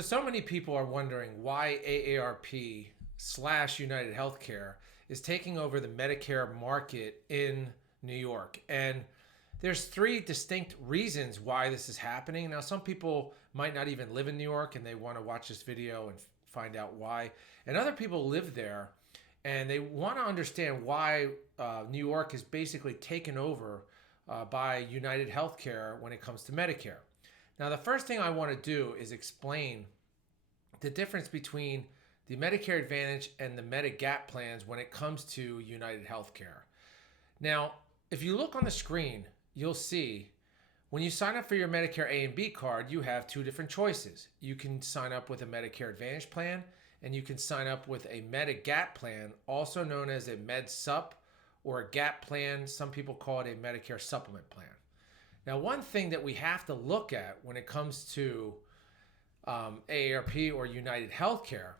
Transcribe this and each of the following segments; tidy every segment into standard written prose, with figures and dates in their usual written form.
So many people are wondering why AARP slash UnitedHealthcare is taking over the Medicare market in New York. And there's three distinct reasons why this is happening. Now, some people might not even live in New York and they want to watch this video and find out why. And other people live there and they want to understand why New York is basically taken over by UnitedHealthcare when it comes to Medicare. Now, the first thing I want to do is explain the difference between the Medicare Advantage and the Medigap plans when it comes to UnitedHealthcare. Now, if you look on the screen, you'll see when you sign up for your Medicare A and B card, you have two different choices. You can sign up with a Medicare Advantage plan, and you can sign up with a Medigap plan, also known as a Med Sup or a Gap plan. Some people call it a Medicare Supplement plan. Now, one thing that we have to look at when it comes to AARP or UnitedHealthcare,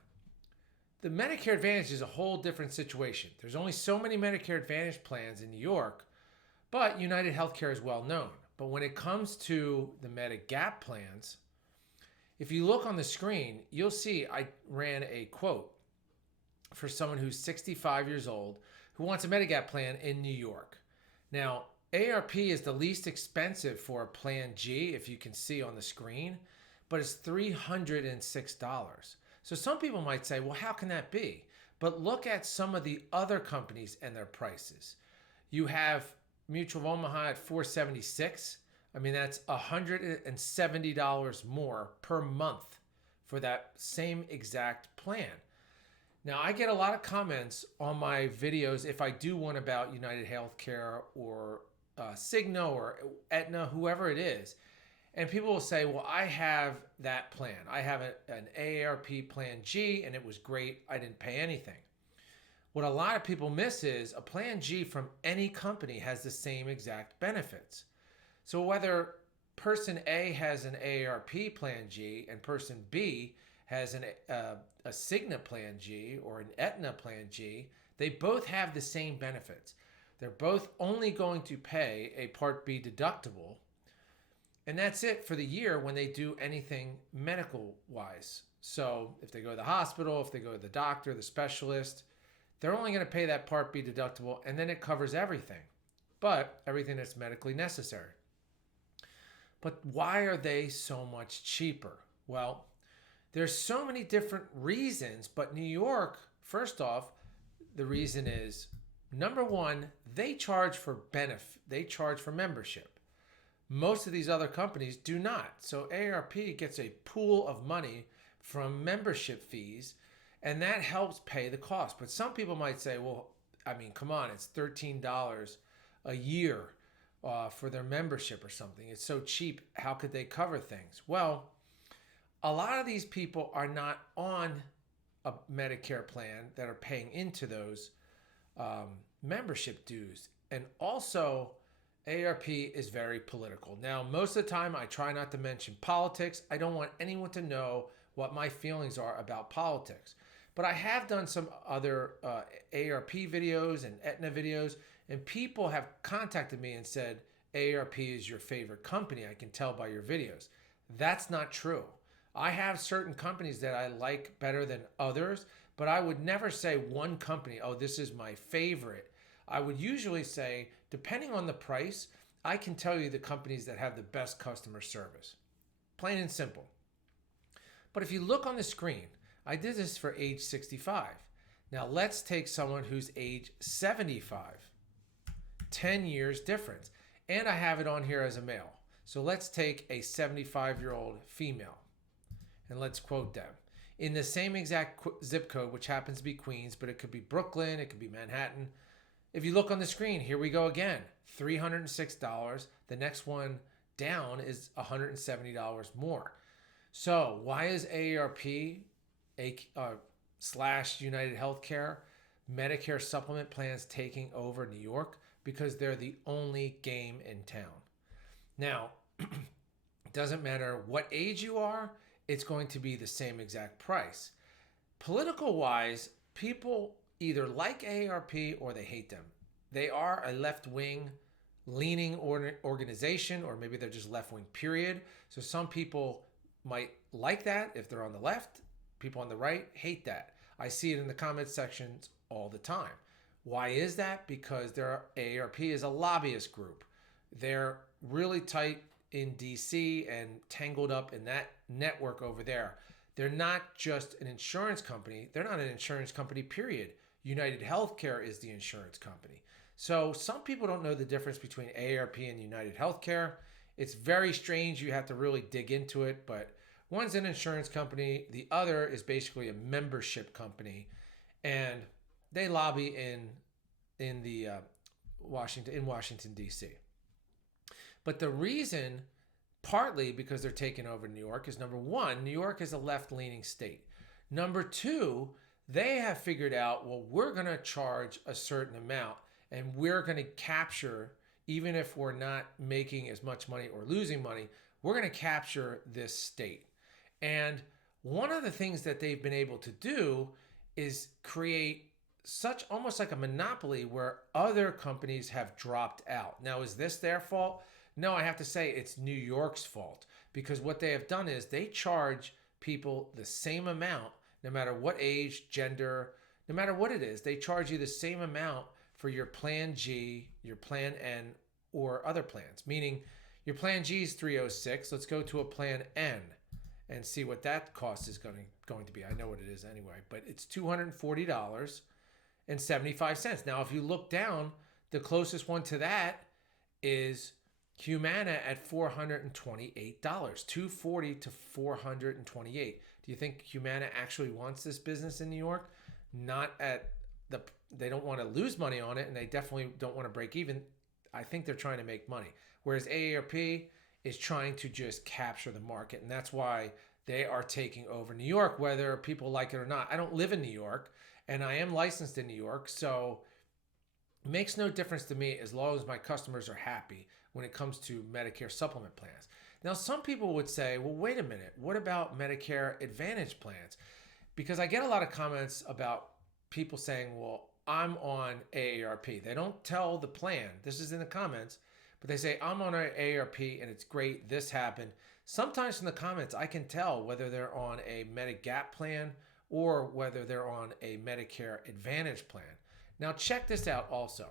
the Medicare Advantage is a whole different situation. There's only so many Medicare Advantage plans in New York, but UnitedHealthcare is well known. But when it comes to the Medigap plans, if you look on the screen, you'll see I ran a quote for someone who's 65 years old who wants a Medigap plan in New York. Now, AARP is the least expensive for a Plan G, if you can see on the screen, but it's $306. So some people might say, well, how can that be? But look at some of the other companies and their prices. You have Mutual of Omaha at $476. I mean, that's $170 more per month for that same exact plan. Now, I get a lot of comments on my videos if I do one about UnitedHealthcare or Cigna or Aetna, whoever it is. And people will say, well, I have that plan. I have an AARP Plan G, and it was great. I didn't pay anything. What a lot of people miss is a Plan G from any company has the same exact benefits. So whether person A has an AARP Plan G and person B has a Cigna Plan G or an Aetna Plan G, they both have the same benefits. They're both only going to pay a Part B deductible, and that's it for the year when they do anything medical-wise. So if they go to the hospital, if they go to the doctor, the specialist, they're only going to pay that Part B deductible, and then it covers everything, but everything that's medically necessary. But why are they so much cheaper? Well, there's so many different reasons, but New York, first off, the reason is, number one, they charge for membership. Most of these other companies do not. So AARP gets a pool of money from membership fees, and that helps pay the cost. But some people might say, well, I mean, come on, it's $13 a year for their membership or something. It's so cheap. How could they cover things? Well, a lot of these people are not on a Medicare plan that are paying into those membership dues. And also, AARP is very political. Now, most of the time, I try not to mention politics. I don't want anyone to know what my feelings are about politics. But I have done some other AARP videos and Aetna videos, and people have contacted me and said, AARP is your favorite company. I can tell by your videos. That's not true. I have certain companies that I like better than others, but I would never say one company, oh, this is my favorite. I would usually say, depending on the price, I can tell you the companies that have the best customer service. Plain and simple. But if you look on the screen, I did this for age 65. Now let's take someone who's age 75. 10 years difference. And I have it on here as a male. So let's take a 75-year-old female. And let's quote them. In the same exact zip code, which happens to be Queens, but it could be Brooklyn, it could be Manhattan. If you look on the screen, here we go again, $306. The next one down is $170 more. So why is AARP slash UnitedHealthcare Medicare Supplement plans taking over New York? Because they're the only game in town. Now, it doesn't matter what age you are, it's going to be the same exact price. Political wise, people either like AARP or they hate them. They are a left-wing leaning organization, or maybe they're just left-wing period. So some people might like that if they're on the left. People on the right hate that. I see it in the comment sections all the time. Why is that? Because AARP is a lobbyist group. They're really tight in DC and tangled up in that network over there. They're not just an insurance company. They're not an insurance company, period. UnitedHealthcare is the insurance company. So some people don't know the difference between AARP and UnitedHealthcare. It's very strange. You have to really dig into it, but one's an insurance company. The other is basically a membership company, and they lobby in Washington D.C. But the reason, partly because they're taking over New York, is number one, New York is a left-leaning state. Number two, they have figured out, well, we're going to charge a certain amount, and we're going to capture, even if we're not making as much money or losing money, we're going to capture this state. And one of the things that they've been able to do is create such almost like a monopoly where other companies have dropped out. Now, is this their fault? No, I have to say it's New York's fault, because what they have done is they charge people the same amount, no matter what age, gender, no matter what it is. They charge you the same amount for your Plan G, your Plan N, or other plans, meaning your Plan G is $306. Let's go to a Plan N and see what that cost is going to be. I know what it is anyway, but it's $240.75. Now, if you look down, the closest one to that is Humana at $428. $240 to $428. Do you think Humana actually wants this business in New York? Not at the. They don't want to lose money on it, and they definitely don't want to break even. I think they're trying to make money. Whereas AARP is trying to just capture the market, and that's why they are taking over New York, whether people like it or not. I don't live in New York, and I am licensed in New York, so it makes no difference to me as long as my customers are happy when it comes to Medicare supplement plans. Now, some people would say, well, wait a minute, what about Medicare Advantage plans? Because I get a lot of comments about people saying, well, I'm on AARP. They don't tell the plan. This is in the comments, but they say, I'm on AARP and it's great. This happened. Sometimes in the comments, I can tell whether they're on a Medigap plan or whether they're on a Medicare Advantage plan. Now, check this out also.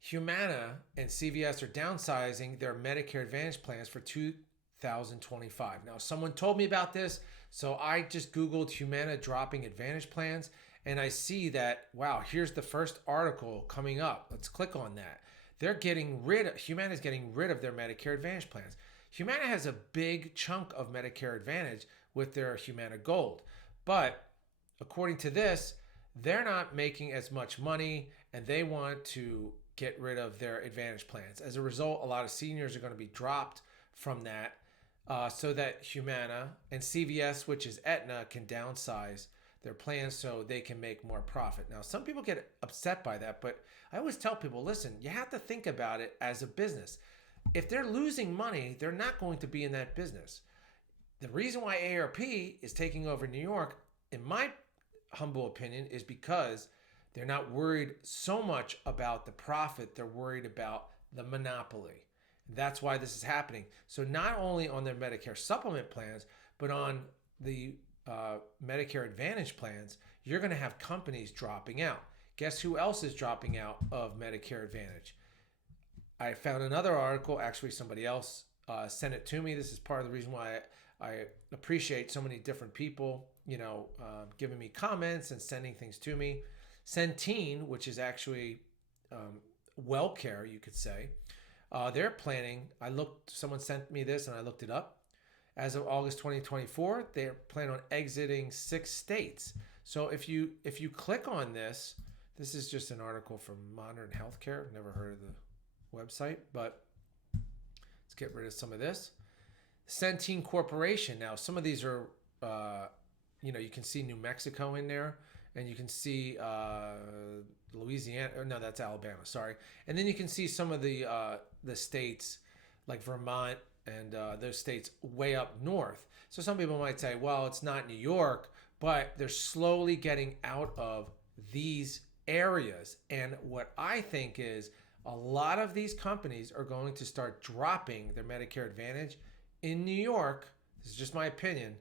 Humana and CVS are downsizing their Medicare Advantage plans for 2025. Now, someone told me about this, so I just Googled Humana dropping Advantage plans, and I see that, wow, here's the first article coming up. Let's click on that. Humana is getting rid of their Medicare Advantage plans. Humana has a big chunk of Medicare Advantage with their Humana Gold, but according to this, they're not making as much money, and they want to get rid of their Advantage plans. As a result, a lot of seniors are going to be dropped from that, so that Humana and CVS, which is Aetna, can downsize their plans so they can make more profit. Now, some people get upset by that, but I always tell people, listen, you have to think about it as a business. If they're losing money, they're not going to be in that business. The reason why AARP is taking over New York, in my humble opinion, is because they're not worried so much about the profit. They're worried about the monopoly. That's why this is happening. So not only on their Medicare supplement plans, but on the Medicare Advantage plans, you're going to have companies dropping out. Guess who else is dropping out of Medicare Advantage? I found another article. Actually, somebody else sent it to me. This is part of the reason why I appreciate so many different people, giving me comments and sending things to me. Centene, which is actually WellCare, you could say, they're planning. Someone sent me this and I looked it up. As of August 2024, they're planning on exiting 6 states. So if you click on this is just an article from Modern Healthcare. Never heard of the website, but let's get rid of some of this. Centene Corporation. Now, some of these are, you can see New Mexico in there. And you can see Louisiana. No, that's Alabama. Sorry. And then you can see some of the states like Vermont and those states way up north. So some people might say, well, it's not New York, but they're slowly getting out of these areas. And what I think is A lot of these companies are going to start dropping their Medicare Advantage in New York. This is just my opinion.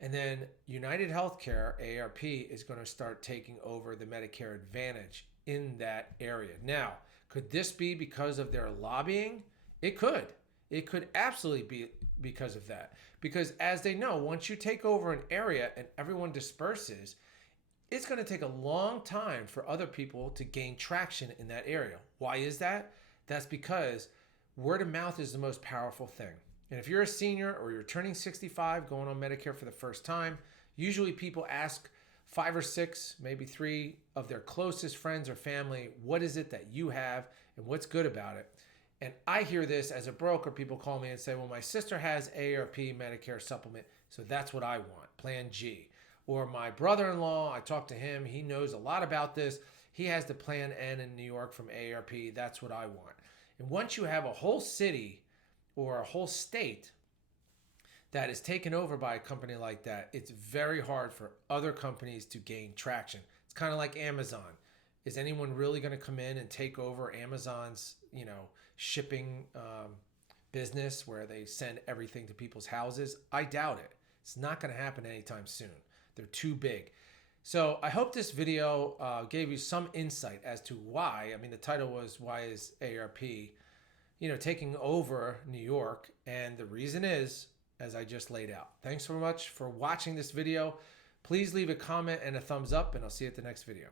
And then UnitedHealthcare, AARP, is going to start taking over the Medicare Advantage in that area. Now, could this be because of their lobbying? It could. It could absolutely be because of that. Because as they know, once you take over an area and everyone disperses, it's going to take a long time for other people to gain traction in that area. Why is that? That's because word of mouth is the most powerful thing. And if you're a senior or you're turning 65, going on Medicare for the first time, usually people ask 5 or 6, maybe 3 of their closest friends or family, what is it that you have and what's good about it? And I hear this as a broker. People call me and say, well, my sister has AARP Medicare Supplement, so that's what I want, Plan G. Or my brother-in-law, I talked to him, he knows a lot about this. He has the Plan N in New York from AARP, that's what I want. And once you have a whole city or a whole state that is taken over by a company like that, it's very hard for other companies to gain traction. It's kind of like Amazon. Is anyone really going to come in and take over Amazon's, shipping business where they send everything to people's houses? I doubt it. It's not going to happen anytime soon. They're too big. So I hope this video gave you some insight as to why. I mean, the title was, why is AARP, taking over New York? And the reason is, as I just laid out. Thanks so much for watching this video. Please leave a comment and a thumbs up, and I'll see you at the next video.